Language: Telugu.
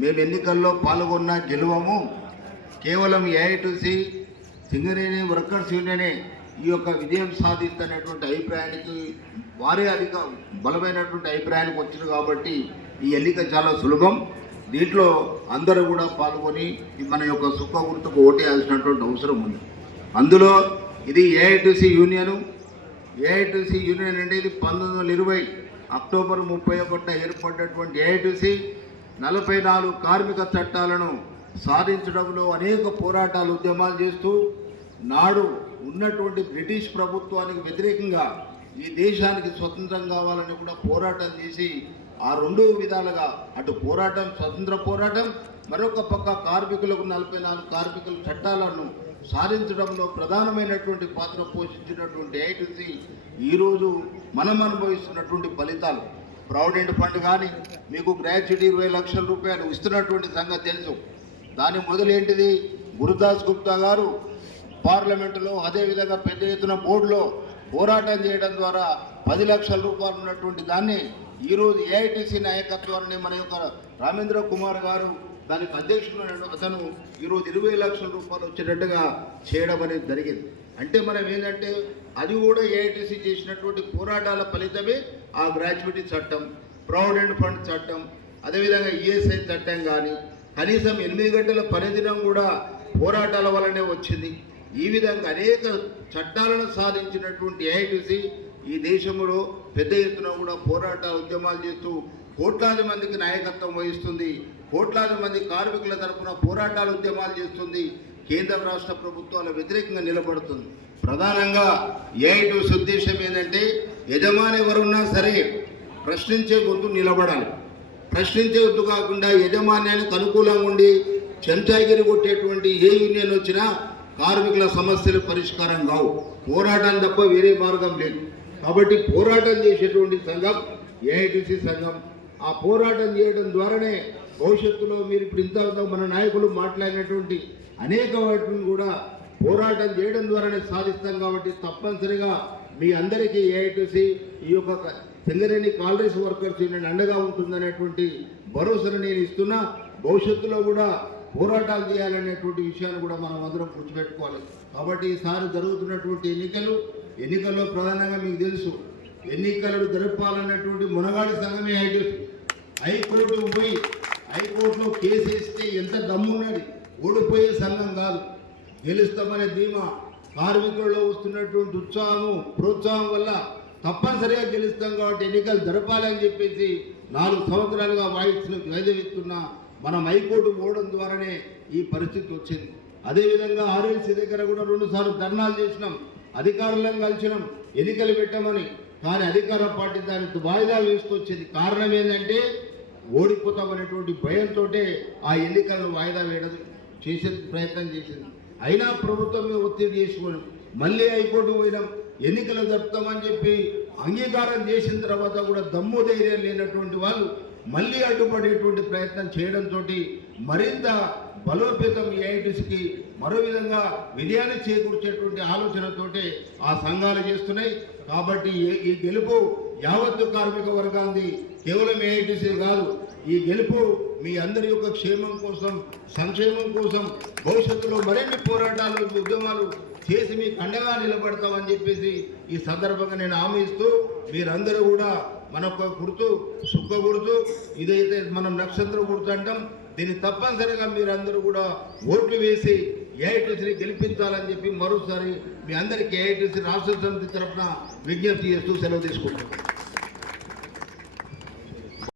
మేము ఎన్నికల్లో పాల్గొన్న గెలువము కేవలం ఏఐటీసీ సింగరేణి వర్కర్స్ యూనియనే ఈ యొక్క విజయం సాధిస్తున్నటువంటి అభిప్రాయానికి వారే అధిక బలమైనటువంటి అభిప్రాయానికి వచ్చింది కాబట్టి ఈ ఎన్నిక చాలా సులభం. దీంట్లో అందరూ కూడా పాల్గొని మన యొక్క సుఖ గుర్తుకు ఓటేయాల్సినటువంటి అవసరం ఉంది. అందులో ఇది ఏఐటీసీ యూనియను. ఏఐటీసీ యూనియన్ అనేది పంతొమ్మిది వందల ఇరవై అక్టోబర్ ముప్పై ఒకటిన ఏర్పడినటువంటి ఏఐటీసీ నలభై నాలుగు కార్మిక చట్టాలను సాధించడంలో అనేక పోరాటాలు ఉద్యమాలు చేస్తూ నాడు ఉన్నటువంటి బ్రిటిష్ ప్రభుత్వానికి వ్యతిరేకంగా ఈ దేశానికి స్వతంత్రం కావాలని కూడా పోరాటం చేసి ఆ రెండు విధాలుగా అటు పోరాటం స్వతంత్ర పోరాటం మరొక పక్క కార్మికులకు నలభై నాలుగు కార్మికుల చట్టాలను సాధించడంలో ప్రధానమైనటువంటి పాత్ర పోషించినటువంటి ఐటీసీ ఈరోజు మనం అనుభవిస్తున్నటువంటి ఫలితాలు. ప్రావిడెంట్ ఫండ్ కానీ మీకు గ్రాడ్యుయేట్ ఇరవై లక్షల రూపాయలు ఇస్తున్నటువంటి సంగతి తెలుసు. దాని మొదలేంటిది గురుదాస్ గుప్తా గారు పార్లమెంటులో అదేవిధంగా పెద్ద ఎత్తున బోర్డులో పోరాటం చేయడం ద్వారా పది లక్షల రూపాయలు ఉన్నటువంటి దాన్ని ఈరోజు ఏఐటీసీ నాయకత్వాన్ని మన యొక్క రామేంద్ర కుమార్ గారు దానికి అధ్యక్షుడు అతను ఈరోజు ఇరవై లక్షల రూపాయలు వచ్చేటట్టుగా చేయడం అనేది జరిగింది. అంటే మనం ఏంటంటే అది కూడా ఏఐటీసీ చేసినటువంటి పోరాటాల ఫలితమే ఆ గ్రాడ్యుయేటీ చట్టం ప్రావిడెంట్ ఫండ్ చట్టం అదేవిధంగా ఈఎస్ఐ చట్టం కానీ కనీసం ఎనిమిది గంటల పనిదినం కూడా పోరాటాల వల్లనే వచ్చింది. ఈ విధంగా అనేక చట్టాలను సాధించినటువంటి ఏఐటీసీ ఈ దేశంలో పెద్ద ఎత్తున కూడా పోరాట ఉద్యమాలు చేస్తూ కోట్లాది మందికి నాయకత్వం వహిస్తుంది. కోట్లాది మంది కార్మికుల తరఫున పోరాటాలు ఉద్యమాలు చేస్తుంది. కేంద్ర రాష్ట్ర ప్రభుత్వాల వ్యతిరేకంగా నిలబడుతుంది. ప్రధానంగా ఏఐటీసీ ఉద్దేశం ఏంటంటే యజమాని ఎవరున్నా సరే ప్రశ్నించే గొంతు నిలబడాలి. ప్రశ్నించే వద్దు కాకుండా యజమాన్యానికి అనుకూలంగా ఉండి చెంచాగిరి కొట్టేటువంటి ఏ యూనియన్ వచ్చినా కార్మికుల సమస్యలు పరిష్కారం కావు. పోరాటం తప్ప వేరే మార్గం లేదు. కాబట్టి పోరాటం చేసేటువంటి సంఘం ఏఐటీసీ సంఘం. ఆ పోరాటం చేయడం ద్వారానే భవిష్యత్తులో మీరు ఇప్పుడు ఇంత మన నాయకులు మాట్లాడినటువంటి అనేక వాటిని కూడా పోరాటం చేయడం ద్వారానే సాధిస్తాం కాబట్టి తప్పనిసరిగా మీ అందరికీ ఏఐటీసీ ఈ యొక్క సింగరేణి కాలరీస్ వర్కర్స్ యూనియన్ అండగా ఉంటుందనేటువంటి భరోసాను నేను ఇస్తున్నా. భవిష్యత్తులో కూడా పోరాటాలు చేయాలనేటువంటి విషయాన్ని కూడా మనం అందరం గుర్తుపెట్టుకోవాలి కాబట్టి ఈసారి జరుగుతున్నటువంటి ఎన్నికలు ఎన్నికల్లో ప్రధానంగా మీకు తెలుసు ఎన్నికలు జరపాలన్నటువంటి మునగాడి సంఘమే ఐటీసీ హైకోర్టుకు పోయి హైకోర్టులో కేసు ఇస్తే ఎంత దమ్మున్నది? ఓడిపోయే సంఘం కాదు. గెలుస్తామనే ధీమా కార్మికుల్లో వస్తున్నటువంటి ఉత్సాహము ప్రోత్సాహం వల్ల తప్పనిసరిగా గెలుస్తాం కాబట్టి ఎన్నికలు జరపాలని చెప్పేసి నాలుగు సంవత్సరాలుగా వాయిస్ను వేదవిస్తున్న మనం హైకోర్టు పోవడం ద్వారానే ఈ పరిస్థితి వచ్చింది. అదేవిధంగా ఆర్ఎల్సీ దగ్గర కూడా రెండుసార్లు ధర్నాలు చేసినాం అధికారులను కలిసినాం ఎన్నికలు పెట్టామని. కానీ అధికార పార్టీ దానికి వాయిదా వేసుకొచ్చింది కారణం ఏంటంటే ఓడిపోతామనేటువంటి భయంతో ఆ ఎన్నికలను వాయిదా వేయడం చేసే ప్రయత్నం చేసింది. అయినా ప్రభుత్వం ఒత్తిడి చేసుకోవడం మళ్ళీ హైకోర్టు పోయినాం. ఎన్నికలు జరుపుతామని చెప్పి అంగీకారం చేసిన తర్వాత కూడా దమ్ము ధైర్యం లేనటువంటి వాళ్ళు మళ్ళీ అడ్డుపడేటువంటి ప్రయత్నం చేయడంతో మరింత బలోపేతం ఏఐటీసీకి మరో విధంగా విజయాన్ని చేకూర్చేటువంటి ఆలోచనతోటే ఆ సంఘాలు చేస్తున్నాయి. కాబట్టి ఈ- ఈ గెలుపు యావత్తు కార్మిక వర్గాన్ని కేవలం ఏఐటీసీ కాదు. ఈ గెలుపు మీ అందరి యొక్క క్షేమం కోసం సంక్షేమం కోసం భవిష్యత్తులో మరిన్ని పోరాటాలు ఉద్యమాలు చేసి మీకు అండగా నిలబడతామని చెప్పేసి ఈ సందర్భంగా నేను హామీ ఇస్తూ మీరందరూ కూడా మనకు గుర్తు సుఖ గుర్తు ఇదైతే మనం నక్షత్ర గుర్తు అంటాం. దీన్ని తప్పనిసరిగా మీరందరూ కూడా ఓట్లు వేసి ఏఐటీసీని గెలిపించాలని చెప్పి మరోసారి మీ అందరికీ ఏఐటీసీ రాష్ట్ర సమితి తరఫున విజ్ఞప్తి చేస్తూ సెలవు తీసుకుంటాం